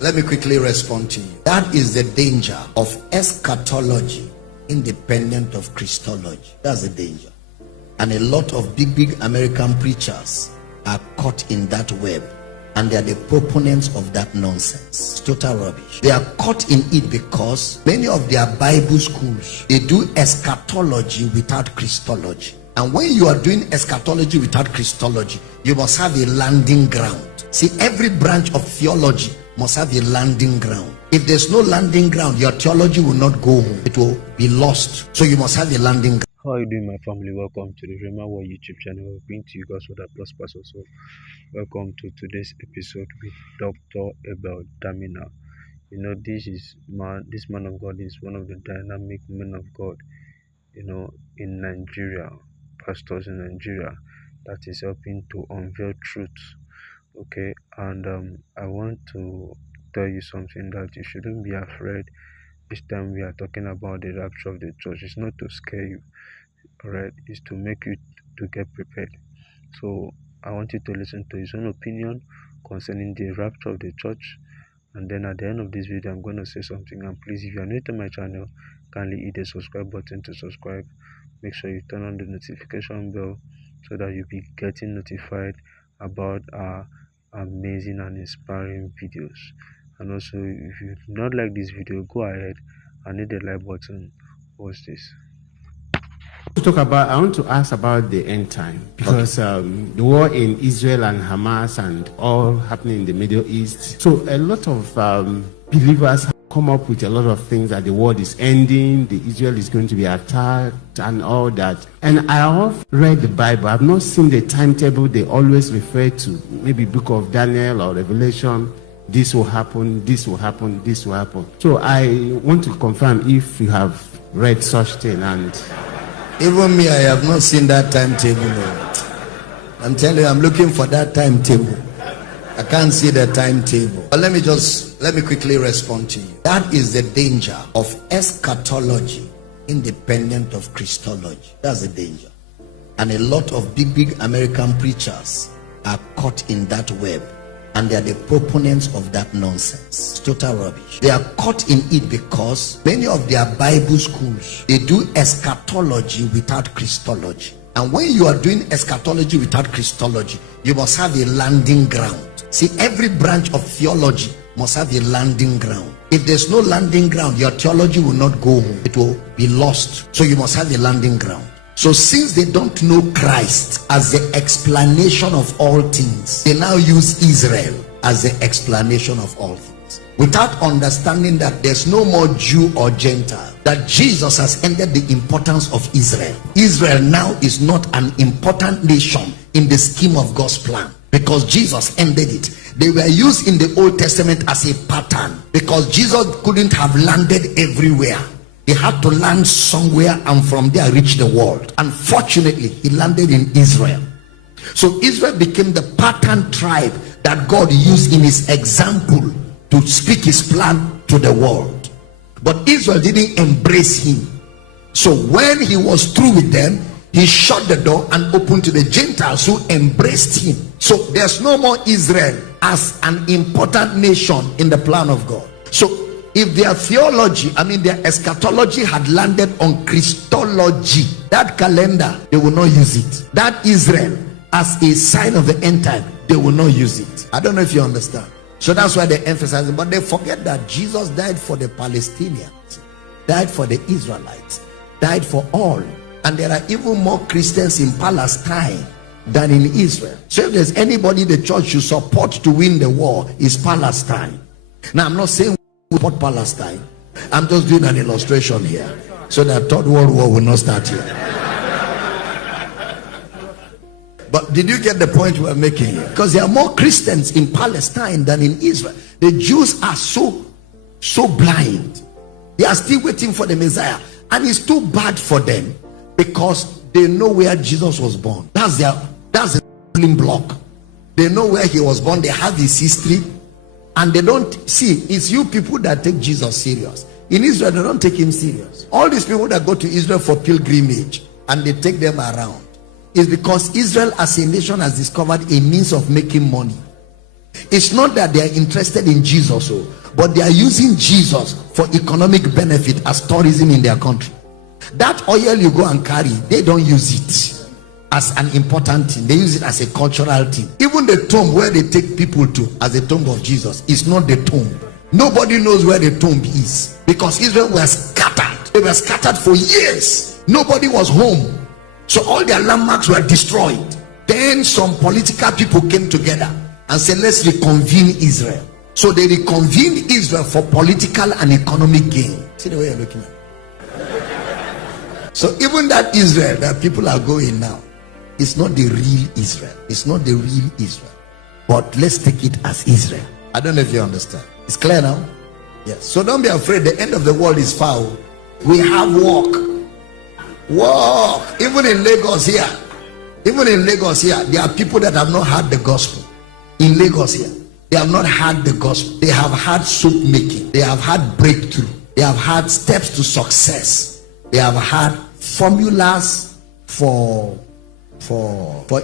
let me quickly respond to you. That is the danger of eschatology independent of Christology. That's the danger. And a lot of big American preachers are caught in that web, and they are the proponents of that nonsense. It's total rubbish. They are caught in it because many of their Bible schools, they do eschatology without Christology. And when you are doing eschatology without Christology, you must have a landing ground. See, every branch of theology must have a landing ground. If there's no landing ground, your theology will not go home. It will be lost. So you must have a landing ground. How are you doing, my family? Welcome to the Rema World YouTube channel. We're bringing to you God's Word plus Pastor. So welcome to today's episode with Dr. Abel Damina. You know, this man of God is one of the dynamic men of God, you know, in Nigeria, pastors in Nigeria, that is helping to unveil truth. Okay, and I want to tell you something, that you shouldn't be afraid. This time we are talking about the rapture of the church. It's not to scare you, alright? It's to make you to get prepared. So I want you to listen to his own opinion concerning the rapture of the church, and then at the end of this video I'm going to say something. And please, if you are new to my channel, kindly hit the subscribe button to subscribe. Make sure you turn on the notification bell so that you'll be getting notified about our amazing and inspiring videos. And also, if you do not like this video, go ahead and hit the like button. Watch this. I want to ask about the end time, because the war in Israel and Hamas and all happening in the Middle East. So a lot of believers have come up with a lot of things, that the world is ending, the Israel is going to be attacked and all that. And I have read the Bible. I've not seen the timetable they always refer to, maybe book of Daniel or Revelation. This will happen, this will happen, this will happen. So I want to confirm if you have read such thing. And even me, I have not seen that timetable. I'm telling you, I'm looking for that timetable. I can't see the timetable. But let me quickly respond to you. That is the danger of eschatology independent of Christology. That's the danger. And a lot of big American preachers are caught in that web, and they are the proponents of that nonsense. It's total rubbish. They are caught in it because many of their Bible schools, they do eschatology without Christology. And when you are doing eschatology without Christology, you must have a landing ground. See, every branch of theology must have a landing ground. If there's no landing ground, your theology will not go home. It will be lost. So you must have a landing ground. So since they don't know Christ as the explanation of all things, they now use Israel as the explanation of all things, without understanding that there's no more Jew or Gentile, that Jesus has ended the importance of Israel. Israel now is not an important nation in the scheme of God's plan, because Jesus ended it. They were used in the Old Testament as a pattern, because Jesus couldn't have landed everywhere. He had to land somewhere, and from there reach the world. Unfortunately, he landed in Israel. So Israel became the pattern tribe that God used in his example to speak his plan to the world. But Israel didn't embrace him. So when he was through with them, he shut the door and opened to the Gentiles who embraced him. So there's no more Israel as an important nation in the plan of God. So if their theology, their eschatology had landed on Christology, that calendar, they will not use it. That Israel as a sign of the end time, they will not use it. I don't know if you understand. So that's why they emphasize it. But they forget that Jesus died for the Palestinians, died for the Israelites, died for all. And there are even more Christians in Palestine than in Israel. So if there's anybody the church should support to win the war, is Palestine. Now, I'm not saying support Palestine. I'm just doing an illustration here, so that third world war will not start here. But did you get the point we're making here? Because there are more Christians in Palestine than in Israel. The Jews are so blind. They are still waiting for the Messiah, and it's too bad for them, because they know where Jesus was born. That's the block. They know where he was born. They have his history. And they don't see, it's you people that take Jesus serious. In Israel, they don't take him serious. All these people that go to Israel for pilgrimage and they take them around, is because Israel as a nation has discovered a means of making money. It's not that they are interested in Jesus, but they are using Jesus for economic benefit as tourism in their country. That oil you go and carry, they don't use it as an important thing. They use it as a cultural thing. Even the tomb where they take people to as the tomb of Jesus is not the tomb. Nobody knows where the tomb is, because Israel was scattered. They were scattered for years. Nobody was home, so all their landmarks were destroyed. Then some political people came together and said, let's reconvene Israel. So they reconvened Israel for political and economic gain. See the way you're looking at it? So even that Israel that people are going now, it's not the real Israel. It's not the real Israel. But let's take it as Israel. I don't know if you understand. It's clear now? Yes. So don't be afraid. The end of the world is far. We have walk. Walk. Even in Lagos here. Even in Lagos here, there are people that have not heard the gospel. In Lagos here, they have not heard the gospel. They have had soup making. They have had breakthrough. They have had steps to success. They have had formulas for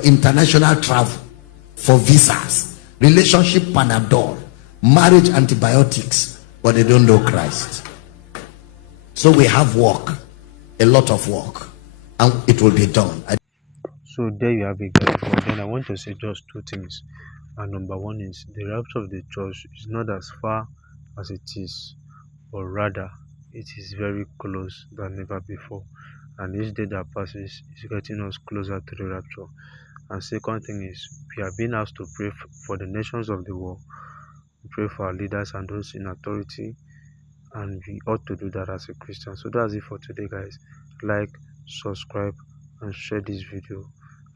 international travel, for visas, relationship Panadol, marriage antibiotics, but they don't know Christ. So we have work, a lot of work, and it will be done. So there you have it, guys. But then I want to say just two things. And number one is the rapture of the church is not as far as it is, but rather it is very close than ever before. And each day that passes is getting us closer to the rapture. And second thing is, we are being asked to pray for the nations of the world. We pray for our leaders and those in authority, and we ought to do that as a Christian. So that's it for today, guys. Like, subscribe, and share this video.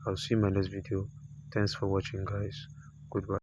I'll see you in my next video. Thanks for watching, guys. Goodbye.